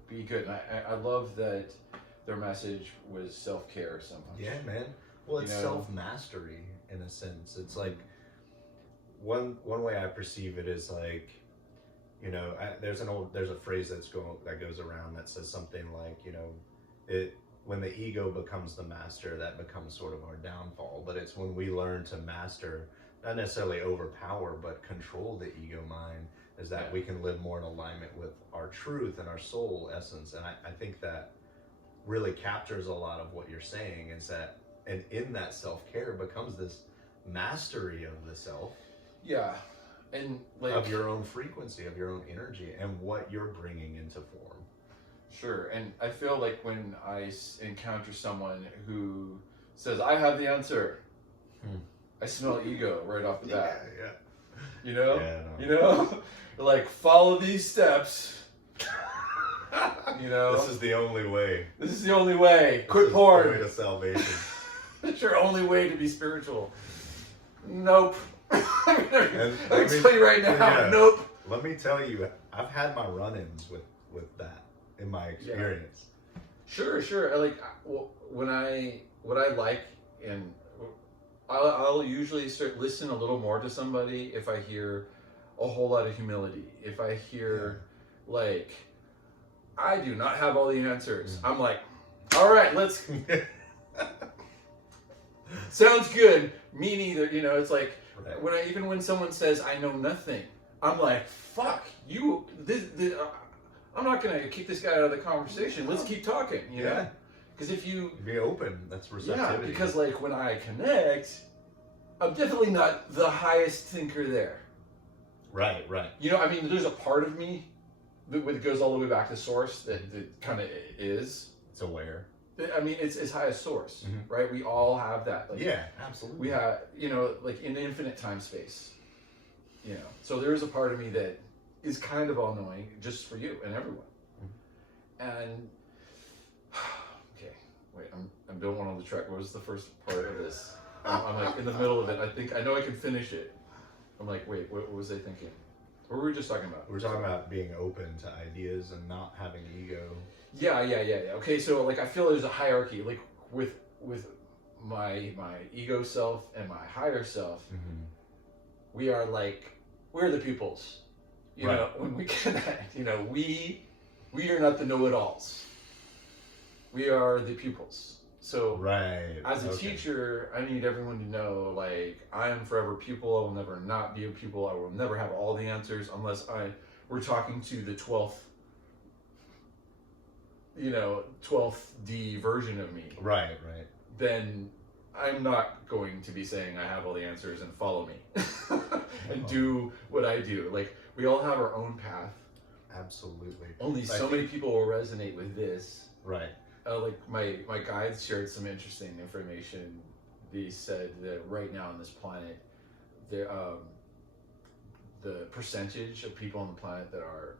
be good. And I love that their message was self-care so much. Yeah, man. Well, it's self-mastery in a sense. It's like one way I perceive it is like there's a phrase that goes around that says something like, when the ego becomes the master, that becomes sort of our downfall. But it's when we learn to master, not necessarily overpower, but control the ego mind, is that we can live more in alignment with our truth and our soul essence. And I think that really captures a lot of what you're saying, is that, and in that self-care becomes this mastery of the self. Yeah. And like, of your own frequency, of your own energy, and what you're bringing into form. Sure. And I feel like when I encounter someone who says, I have the answer, I smell ego right off the bat. Yeah. You know? Yeah, no. You know? Like, follow these steps. You know? This is the only way. This is the only way. Quit The porn. way to salvation. It's your only way to be spiritual. Nope. And I can tell you right now, nope. Let me tell you, I've had my run-ins with that in my experience. Yeah. Sure. Like, what I like, and I'll usually listen a little more to somebody if I hear a whole lot of humility. If I hear like, I do not have all the answers. I'm like, all right, let's. Sounds good. Me neither. It's like when someone says I know nothing, I'm like, fuck you. I'm not gonna kick this guy out of the conversation. Let's keep talking. You know? Because if you be open, that's receptivity. Yeah, because like when I connect, I'm definitely not the highest thinker there. Right. I mean, there's a part of me that goes all the way back to source that kind of is. It's aware. I mean, it's as high as source, right? We all have that. Like, yeah, absolutely. We have, like in infinite time space, So there is a part of me that is kind of all-knowing just for you and everyone. And, okay, wait, I'm doing one on the track. What was the first part of this? I'm like in the middle of it. I know I can finish it. I'm like, wait, what was I thinking? What were we just talking about? We were talking about being open to ideas and not having ego. Yeah. Okay, so like I feel there's a hierarchy, like with my ego self and my higher self. We're the pupils. You know, when we connect, we are not the know-it-alls. We are the pupils. So as a teacher, I need everyone to know, like, I am forever pupil. I will never not be a pupil. I will never have all the answers unless we're talking to the 12th 12th D version of me. Right. Then I'm not going to be saying I have all the answers and follow me and do what I do. Like, we all have our own path. Absolutely. Only so many people will resonate with this. Right. Like my guides shared some interesting information. They said that right now on this planet, the percentage of people on the planet that are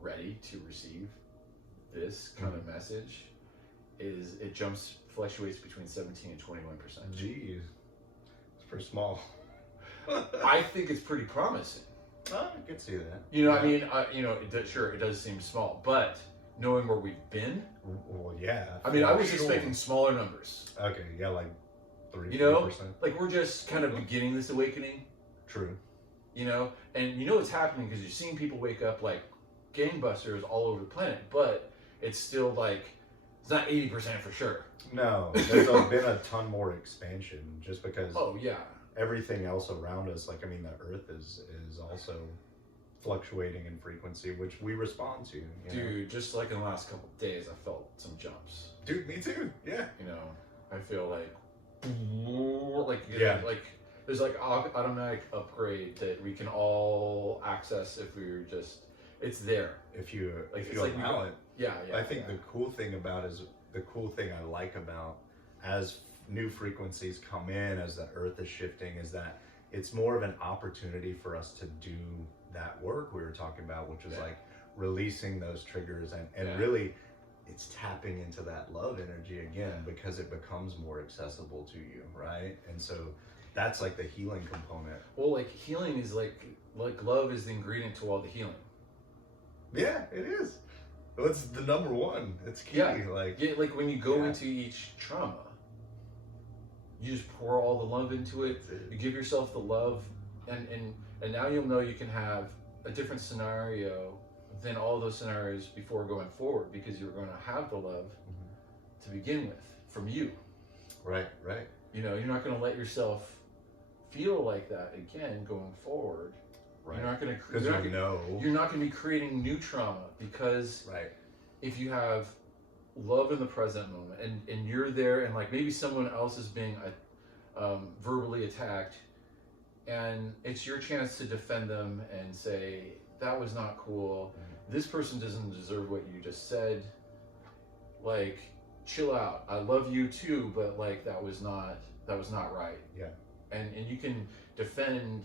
ready to receive this kind of message fluctuates between 17 and 21%. Jeez, it's pretty small. I think it's pretty promising. I can see that. I mean, it does seem small, but knowing where we've been. Well, yeah. I mean, I was expecting smaller numbers. Okay, yeah, like 3%. Like we're just kind of beginning this awakening. True. And what's happening because you're seeing people wake up like gangbusters all over the planet, but it's still like, it's not 80% for sure. No, there's been a ton more expansion just because. Oh yeah. Everything else around us, like, I mean, the Earth is also fluctuating in frequency, which we respond to. Dude, just like in the last couple of days, I felt some jumps. Dude, me too. Yeah. I feel like there's like automatic upgrade that we can all access if we were just. It's there. If you allow it. Yeah. I think the cool thing I like about as new frequencies come in, as the Earth is shifting, is that it's more of an opportunity for us to do that work we were talking about, which is like releasing those triggers and really it's tapping into that love energy again because it becomes more accessible to you, right? And so that's like the healing component. Well, like healing is like love is the ingredient to all the healing. Yeah, it is. It's the number one. It's key. Like when you go into each trauma, you just pour all the love into it. You give yourself the love, and now you'll know you can have a different scenario than all those scenarios before going forward, because you're going to have the love to begin with from you. Right. You know, you're not going to let yourself feel like that again going forward. Right. You're not going to, you're not going to be creating new trauma, because if you have love in the present moment and you're there, and like maybe someone else is being verbally attacked, and it's your chance to defend them and say, that was not cool. This person doesn't deserve what you just said. Like, chill out. I love you too, but like that was not right. Yeah. And you can defend,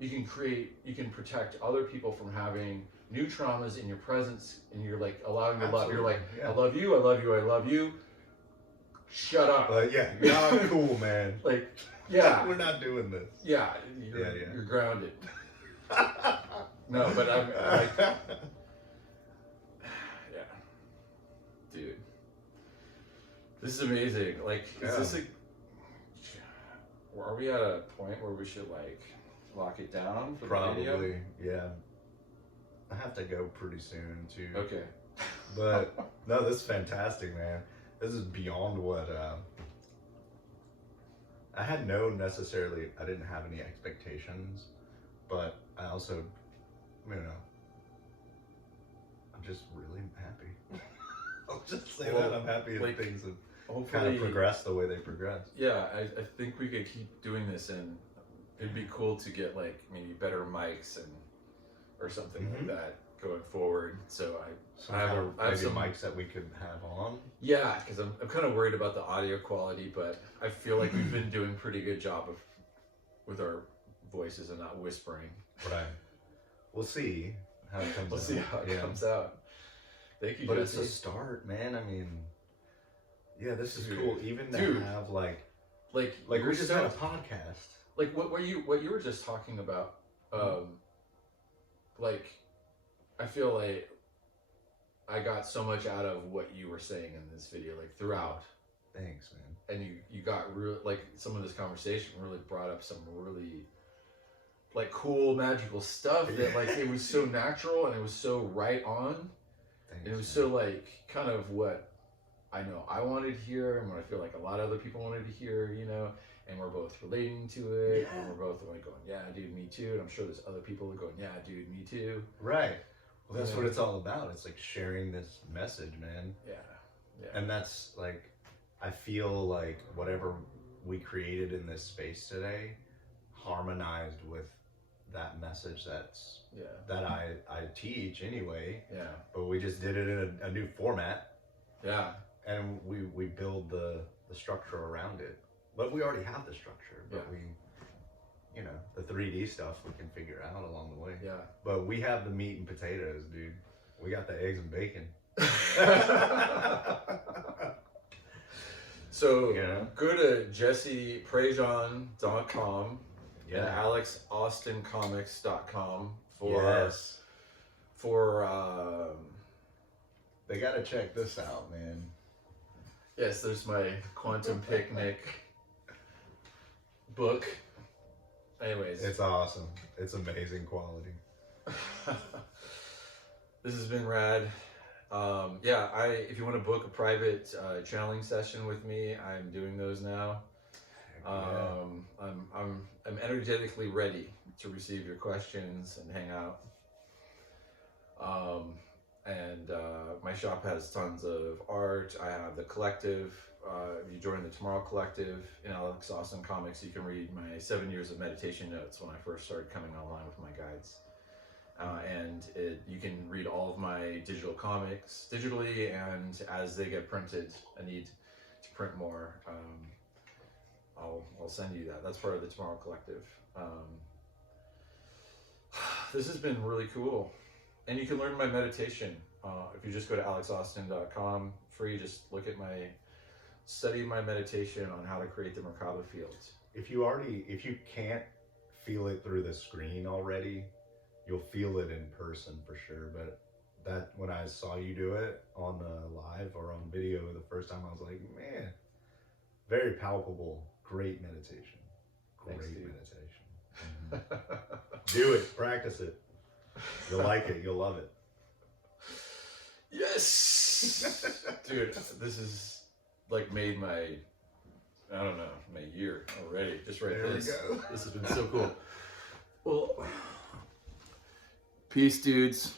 you can protect other people from having new traumas in your presence, and you're like allowing the love. You're like, I love you, I love you, I love you. Shut up. Yeah, you're not cool, man. Like, yeah. We're not doing this. Yeah, you're grounded. No, but I'm like, yeah. Dude. This is amazing. Like, is this like, are we at a point where we should like lock it down for the video? Probably, yeah. I have to go pretty soon too. Okay. But no, this is fantastic, man. This is beyond what I had known necessarily. I didn't have any expectations, but I also, you know, I'm just really happy. I'll just say that I'm happy that things have kind of progressed the way they progressed. Yeah, I think we could keep doing this, and it'd be cool to get like maybe better mics or something like that going forward. So I have some mics that we could have on. Yeah, because I'm kind of worried about the audio quality, but I feel like we've been doing a pretty good job with our voices and not whispering. Right. We'll see how it comes out. We'll see how it comes out. Thank you, But Jesse. it's a start, man. I mean, yeah, this is cool. Even to have like we just had a podcast. Like what you were just talking about. Like, I feel like I got so much out of what you were saying in this video, like throughout. Thanks, man. And you got real, like some of this conversation really brought up some really like cool magical stuff that like it was so natural and it was so right on. Thanks, and it was so like kind of what I know I wanted to hear, and what I feel like a lot of other people wanted to hear, you know, and we're both relating to it, and we're both like going, yeah, dude, me too. And I'm sure there's other people that are going, yeah, dude, me too. Right. Well, that's what it's all about. It's like sharing this message, man. Yeah. And that's like, I feel like whatever we created in this space today harmonized with that message that I teach anyway. Yeah. But we just did it in a new format. Yeah. And we build the structure around it. But we already have the structure. But we, you know, the 3D stuff we can figure out along the way. Yeah. But we have the meat and potatoes, dude. We got the eggs and bacon. So go to jesseprejean.com and alexaustincomics.com for they gotta check this out, man. Yes, there's my Quantum Picnic book. Anyways, it's awesome. It's amazing quality. This has been rad. If you want to book a private channeling session with me, I'm doing those now. I'm energetically ready to receive your questions and hang out. My shop has tons of art. I have the collective. If you join the Tomorrow Collective in Alex Austin Comics, you can read my 7 years of meditation notes when I first started coming online with my guides. You can read all of my digital comics digitally, and as they get printed, I need to print more. I'll send you that. That's part of the Tomorrow Collective. This has been really cool, and you can learn my meditation if you just go to alexaustin.com. Free. Just look at study my meditation on how to create the Merkaba fields. If you can't feel it through the screen already, you'll feel it in person for sure. But that when I saw you do it on the live or on video the first time, I was like, man, very palpable. Great meditation. Great meditation. Mm-hmm. Do it. Practice it. You'll like it. You'll love it. Yes, dude, this is like made my, I don't know, my year already. Just right There this. we go. This has been so cool. Well, peace, dudes.